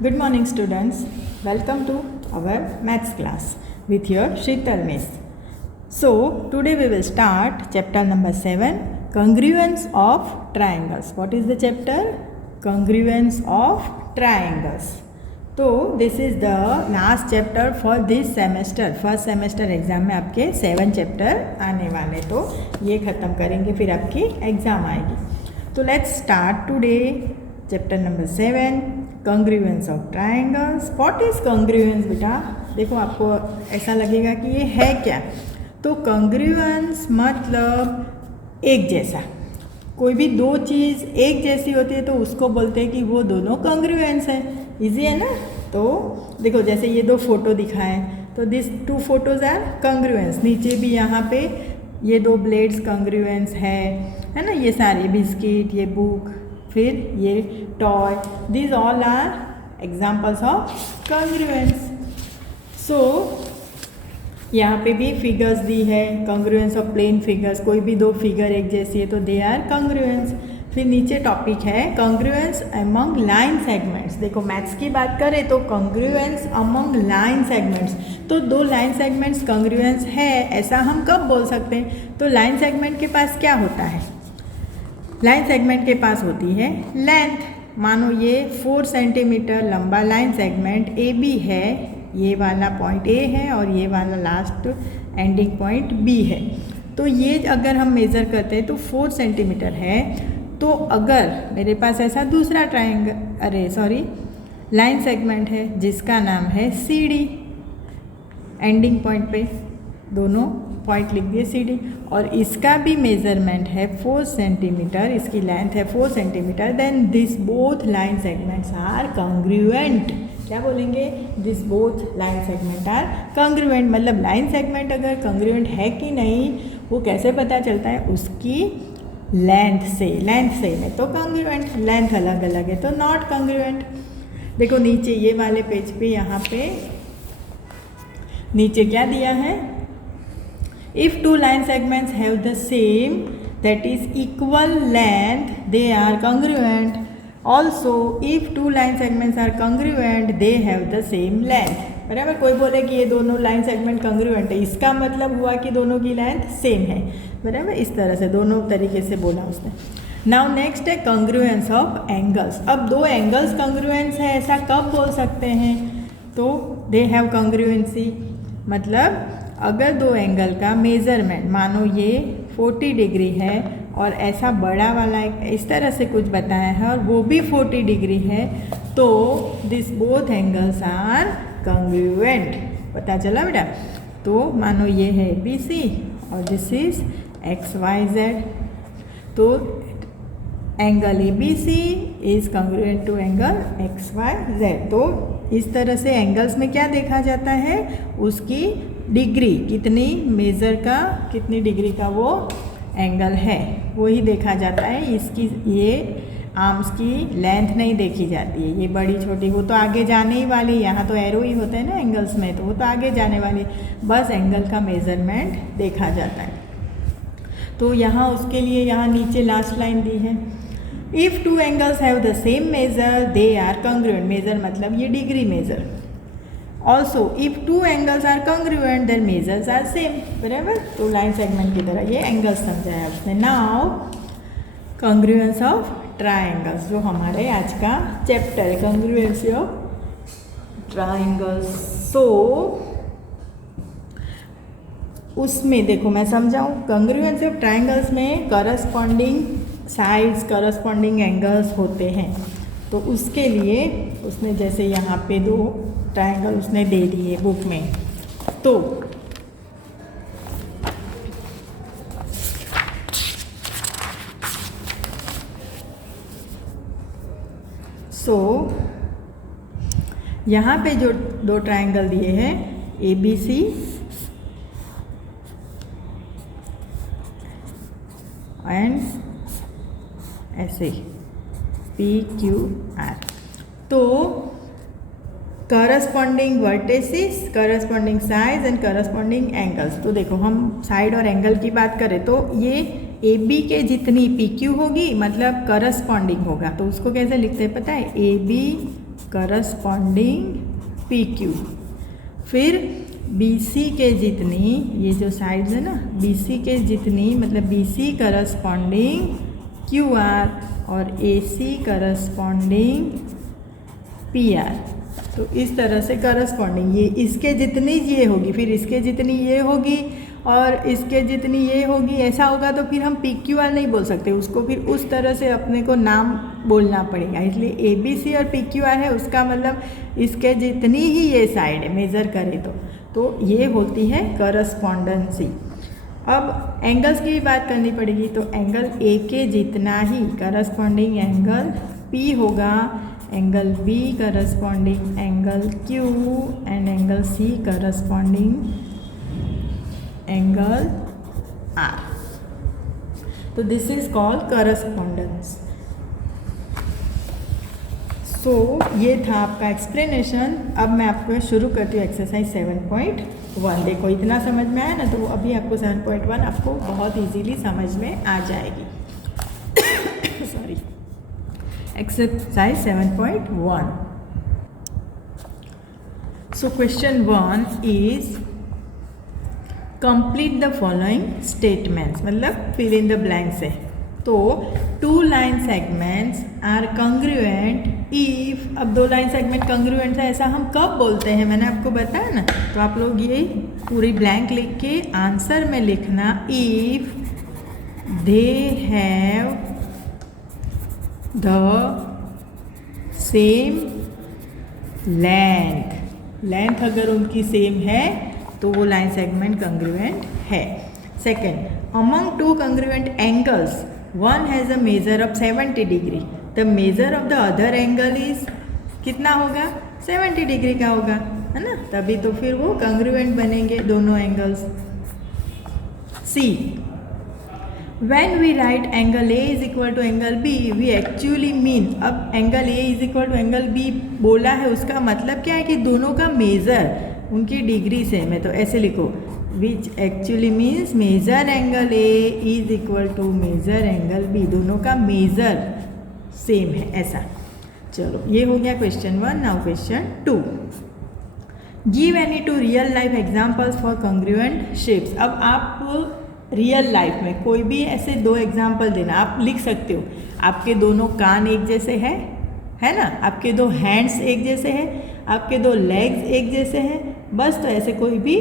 Good morning, students. Welcome to our maths class with your Sheetal Miss. So, today we will start chapter number 7, Congruence of Triangles. What is the chapter? Congruence of Triangles. तो this is the last chapter for this semester. First semester exam में आपके 7 chapter आने वाले, तो ये ख़त्म करेंगे फिर आपकी एग्ज़ाम आएगी. तो let's start today chapter number 7, congruence of triangles. What is congruence बेटा? देखो आपको ऐसा लगेगा कि ये है क्या. तो कॉन्ग्रुएंस मतलब एक जैसा. कोई भी दो चीज़ एक जैसी होती है तो उसको बोलते हैं कि वो दोनों कॉन्ग्रुएंस है. इजी है ना. तो देखो जैसे ये दो फोटो दिखाएं तो दिस 2 फोटोज़ आर कॉन्ग्रुएंस. नीचे भी यहाँ पे ये 2 ब्लेड्स कॉन्ग्रुएंस है ना. ये सारे बिस्किट, ये बुक, फिर ये toy, these all are examples of congruence. So यहाँ पे भी फिगर्स दी है, कॉन्ग्रुएंस ऑफ प्लेन फिगर्स. कोई भी 2 फिगर एक जैसी है तो दे आर कॉन्ग्रुएंस. फिर नीचे टॉपिक है कॉन्ग्रुएंस अमंग लाइन सेगमेंट्स. देखो मैथ्स की बात करें तो कॉन्ग्रुएंस अमंग लाइन सेगमेंट्स, तो 2 लाइन सेगमेंट्स कॉन्ग्रुएंस है, ऐसा हम कब बोल सकते हैं? तो लाइन सेगमेंट के पास क्या होता है? लाइन सेगमेंट के पास होती है लेंथ. मानो ये 4 सेंटीमीटर लंबा लाइन सेगमेंट ए बी है. ये वाला पॉइंट ए है और ये वाला लास्ट एंडिंग पॉइंट बी है. तो ये अगर हम मेज़र करते हैं तो 4 सेंटीमीटर है. तो अगर मेरे पास ऐसा दूसरा लाइन सेगमेंट है जिसका नाम है सी डी, एंडिंग पॉइंट पे दोनों पॉइंट लिख दिए सी डी, और इसका भी मेज़रमेंट है 4 सेंटीमीटर, इसकी लेंथ है 4 centimetre, then this both line segments are congruent. क्या बोलेंगे? This both line segment are congruent. मतलब लाइन सेगमेंट अगर कॉन्ग्रुएंट है कि नहीं वो कैसे पता चलता है? उसकी लेंथ से. लेंथ सेम है तो कॉन्ग्रुएंट, लेंथ अलग अलग है तो नॉट कॉन्ग्रुएंट. देखो नीचे ये वाले पेज पे यहाँ पे नीचे क्या दिया है? If 2 line segments have the same, that is equal length, they are congruent. Also, if 2 line segments are congruent, they have the same length. बराबर. कोई बोले कि ये दोनों लाइन सेगमेंट कॉन्ग्रुएंट है, इसका मतलब हुआ कि दोनों की लेंथ सेम है. बराबर. इस तरह से दोनों तरीके से बोला उसने. नाउ नेक्स्ट है कॉन्ग्रुएंस ऑफ एंगल्स. अब 2 एंगल्स कॉन्ग्रुएंस है, ऐसा कब बोल सकते हैं? तो दे हैव कॉन्ग्रुएंसी. मतलब अगर 2 एंगल का मेज़रमेंट मानो ये 40 डिग्री है और ऐसा बड़ा वाला इस तरह से कुछ बताया है और वो भी 40 डिग्री है, तो this both angles are congruent. पता चला बेटा? तो मानो ये है BC और दिस इज XYZ. तो angle ABC is congruent to angle XYZ. तो इस तरह से एंगल्स में क्या देखा जाता है? उसकी डिग्री, कितनी मेज़र का कितनी डिग्री का वो एंगल है वही देखा जाता है. इसकी ये आर्म्स की लेंथ नहीं देखी जाती है. ये बड़ी छोटी वो तो आगे जाने ही वाली. यहाँ तो एरो ही होता है ना एंगल्स में, तो वो तो आगे जाने वाली. बस एंगल का मेज़रमेंट देखा जाता है. तो यहाँ उसके लिए यहाँ नीचे लास्ट लाइन दी है. If 2 angles have the same measure they are congruent. Measure मतलब ये degree measure. Also if 2 angles are congruent their measures are same. बराबर. तो लाइन सेगमेंट की तरह ये एंगल्स समझाया उसने. नाउ कॉन्ग्रुएंस ऑफ ट्रायंगल्स जो हमारे आज का चैप्टर है, कॉन्ग्रुएंस ऑफ ट्रायंगल्स. सो उसमें देखो मैं समझाऊँ. कॉन्ग्रुएंस ऑफ ट्रायंगल्स में करस्पॉन्डिंग साइड्स, करस्पॉन्डिंग एंगल्स होते हैं. तो उसके लिए उसने जैसे यहाँ पे 2 ट्रायंगल उसने दे दिए बुक में. तो यहाँ पे जो 2 ट्रायंगल दिए हैं ABC एंड ऐसे PQR. तो corresponding vertices, corresponding sides and corresponding angles. तो देखो हम साइड और एंगल की बात करें तो ये AB के जितनी PQ होगी मतलब करस्पॉन्डिंग होगा. तो उसको कैसे लिखते हैं पता है? AB corresponding P Q. फिर बी सी के जितनी, ये जो साइड्स है ना, बी सी के जितनी मतलब B C corresponding Q R और A C corresponding P R. तो इस तरह से करस्पॉन्डिंग ये इसके जितनी ये होगी, फिर इसके जितनी ये होगी और इसके जितनी ये होगी, ऐसा होगा तो फिर हम पी क्यू आर नहीं बोल सकते, उसको फिर उस तरह से अपने को नाम बोलना पड़ेगा। इसलिए ए बी सी और पी क्यू आर है, उसका मतलब इसके जितनी ही ये साइड है मेज़र करें तो ये होती है करस्पॉन्डेंसी। अब एंगल्स की बात करनी पड़ेगी, तो एंगल ए के जितना ही करस्पॉन्डिंग एंगल पी होगा, angle B corresponding angle Q and angle C corresponding angle R. तो this is called correspondence. So ये था आपका एक्सप्लेनेशन। अब मैं आपको शुरू करती हूँ एक्सरसाइज 7.1। देखो इतना समझ में आया ना, तो अभी आपको 7.1 आपको बहुत इजीली समझ में आ जाएगी। Sorry, exercise 7.1। So question 1 is complete the following statements, मतलब फिल इन द ब्लैंक्स है। तो 2 line segments are congruent if, अब 2 लाइन सेगमेंट कंग्रुएंट है ऐसा हम कब बोलते हैं, मैंने आपको बताया ना। तो आप लोग ये पूरी ब्लैंक लिख के आंसर में लिखना, if they have the same length अगर उनकी सेम है तो वो लाइन सेगमेंट कंग्रुएंट है। Second, among 2 congruent angles one has a measure of 70 degree, the measure of the other angle is कितना होगा, 70 डिग्री का होगा, है ना, तभी तो फिर वो कंग्रुएंट बनेंगे दोनों angles. See, when we write angle A is equal to angle B, we actually mean, अब angle A is equal to angle B बोला है, उसका मतलब क्या है कि दोनों का मेज़र उनकी डिग्री सेम है, तो ऐसे लिखो, which actually means measure angle A is equal to measure angle B, दोनों का मेजर सेम है ऐसा। चलो ये हो गया question 1। Now question 2, give any 2 real life examples for congruent shapes. अब आप रियल लाइफ में कोई भी ऐसे 2 एग्जाम्पल देना, आप लिख सकते हो, आपके दोनों कान एक जैसे है ना, आपके 2 हैंड्स एक जैसे हैं, आपके 2 लेग्स एक जैसे हैं, बस तो ऐसे कोई भी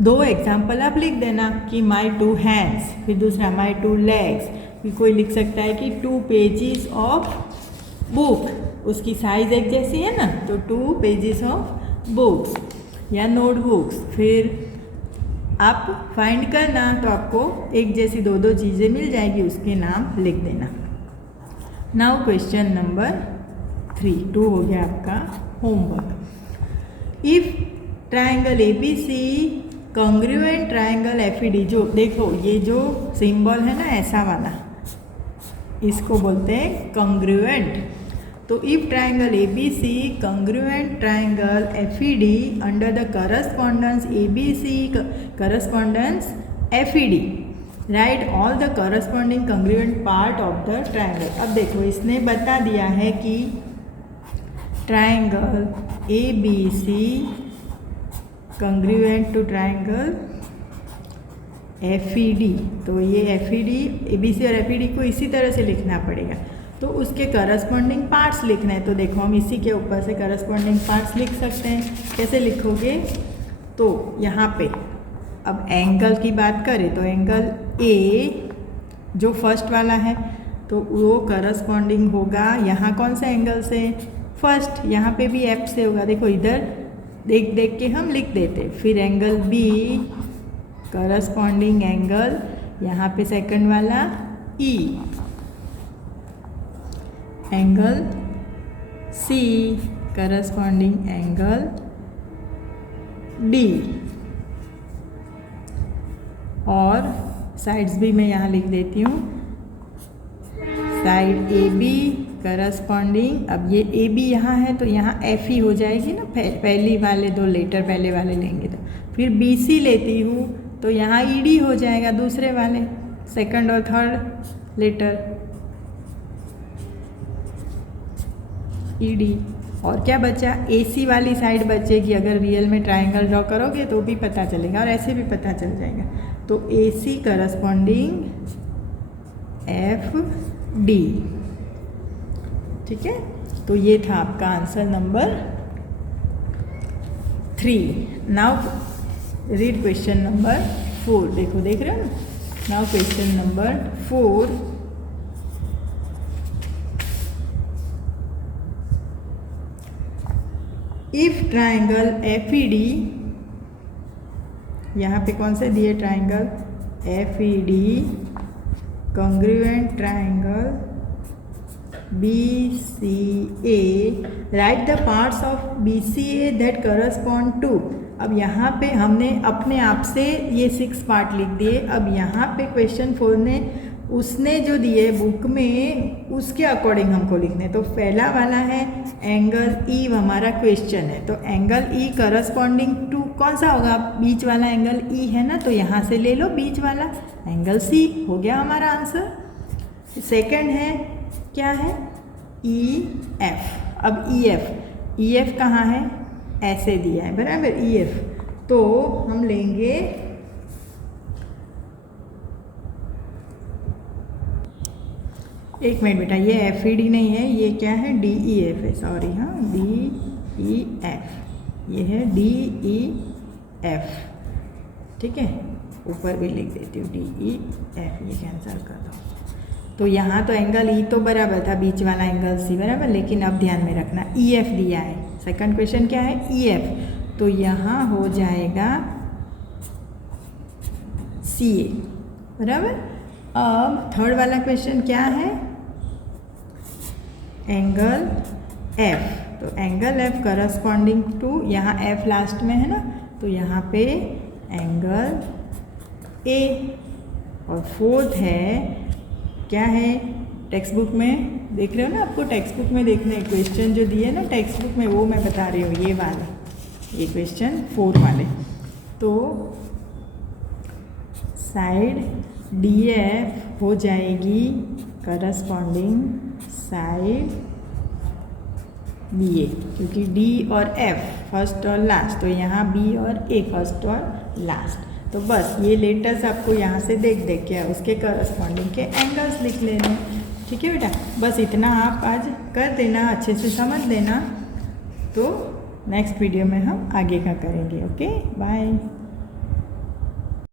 2 एग्जाम्पल आप लिख देना कि माई 2 हैंड्स, फिर दूसरा माई 2 लेग्स, फिर कोई लिख सकता है कि 2 पेजेस ऑफ बुक, उसकी साइज एक जैसी है ना, तो 2 पेजेस ऑफ बुक्स या नोटबुक्स। फिर आप फाइंड करना, तो आपको एक जैसी 2-2 चीज़ें मिल जाएगी, उसके नाम लिख देना। नाउ क्वेश्चन नंबर 3, 2 हो गया आपका homework. If triangle ABC congruent triangle FED, जो देखो ये जो सिंबल है ना ऐसा वाला, इसको बोलते हैं कंग्रुएंट। तो if triangle ABC congruent triangle FED under the correspondence ABC correspondence FED, write all the corresponding congruent part of the triangle. अब देखो इसने बता दिया है कि triangle ABC congruent to triangle FED, तो ये FED ABC और FED को इसी तरह से लिखना पड़ेगा, तो उसके करस्पॉन्डिंग पार्ट्स लिखना है। तो देखो हम इसी के ऊपर से करस्पॉन्डिंग पार्ट्स लिख सकते हैं। कैसे लिखोगे, तो यहाँ पे अब एंगल की बात करें तो एंगल A जो फर्स्ट वाला है तो वो करस्पॉन्डिंग होगा यहाँ कौन से एंगल से, फर्स्ट, यहाँ पे भी F से होगा। देखो इधर देख देख के हम लिख देते। फिर एंगल B करस्पॉन्डिंग एंगल यहाँ पे सेकंड वाला E, angle C corresponding angle D, और साइड्स भी मैं यहाँ लिख देती हूँ, साइड AB करस्पॉन्डिंग, अब ये AB यहाँ है तो यहाँ FE हो जाएगी ना, पहली वाले 2 लेटर पहले वाले लेंगे तो। फिर BC लेती हूँ तो यहाँ ED हो जाएगा दूसरे वाले सेकंड और थर्ड लेटर। E D. और क्या बचा, ए सी वाली साइड बचेगी। अगर रियल में ट्राइंगल ड्रॉ करोगे तो भी पता चलेगा और ऐसे भी पता चल जाएगा। तो A C corresponding F D. ठीक है, तो ये था आपका answer number 3। Now read question number 4। देखो, देख रहे हो ना। Now question number 4। If triangle F E D, यहाँ पे कौन से दिए triangle F E D congruent triangle B C A, write the parts of B C A that correspond to. अब यहाँ पे हमने अपने आप से ये 6 पार्ट लिख दिए। अब यहाँ पे क्वेश्चन 4 ने उसने जो दिए बुक में उसके अकॉर्डिंग हमको लिखने। तो पहला वाला है एंगल ई, हमारा क्वेश्चन है। तो एंगल ई करस्पॉन्डिंग टू कौन सा होगा, बीच वाला एंगल ई है ना, तो यहाँ से ले लो बीच वाला एंगल सी। हो गया हमारा आंसर। सेकंड है क्या है ई एफ। अब ई एफ कहाँ है, ऐसे दिया है बराबर ई एफ। तो हम लेंगे एक मिनट बेटा, ये एफ ई डी नहीं है, ये क्या है डी ई एफ है, सॉरी। हाँ, डी ई एफ, ये है डी ई एफ। ठीक है, ऊपर भी लिख देती हूँ डी ई एफ, ये कैंसिल कर दो। तो यहाँ तो एंगल ई तो बराबर था, बीच वाला एंगल सी बराबर, लेकिन अब ध्यान में रखना ई एफ दिया है। सेकंड क्वेश्चन क्या है ई एफ, तो यहाँ हो जाएगा सी ए बराबर। अब थर्ड वाला क्वेश्चन क्या है एंगल एफ। तो एंगल एफ करस्पॉन्डिंग टू, यहाँ एफ लास्ट में है ना, तो यहाँ पे एंगल ए। और फोर्थ है क्या है, टेक्स्ट बुक में देख रहे हो ना, आपको टेक्स्ट बुक में देखना है क्वेश्चन जो दिए ना टेक्स्ट बुक में, वो मैं बता रही हूँ, ये वाला, ये क्वेश्चन 4 वाले। तो साइड डी एफ हो जाएगी करस्पॉन्डिंग साइड बी ए, क्योंकि डी और एफ फर्स्ट और लास्ट, तो यहाँ बी और ए फर्स्ट और लास्ट। तो बस ये लेटर्स आपको यहाँ से देख देख के उसके करस्पॉन्डिंग के एंगल्स लिख लेने। ठीक है बेटा, बस इतना आप आज कर देना, अच्छे से समझ लेना। तो नेक्स्ट वीडियो में हम आगे का करेंगे। Okay, bye.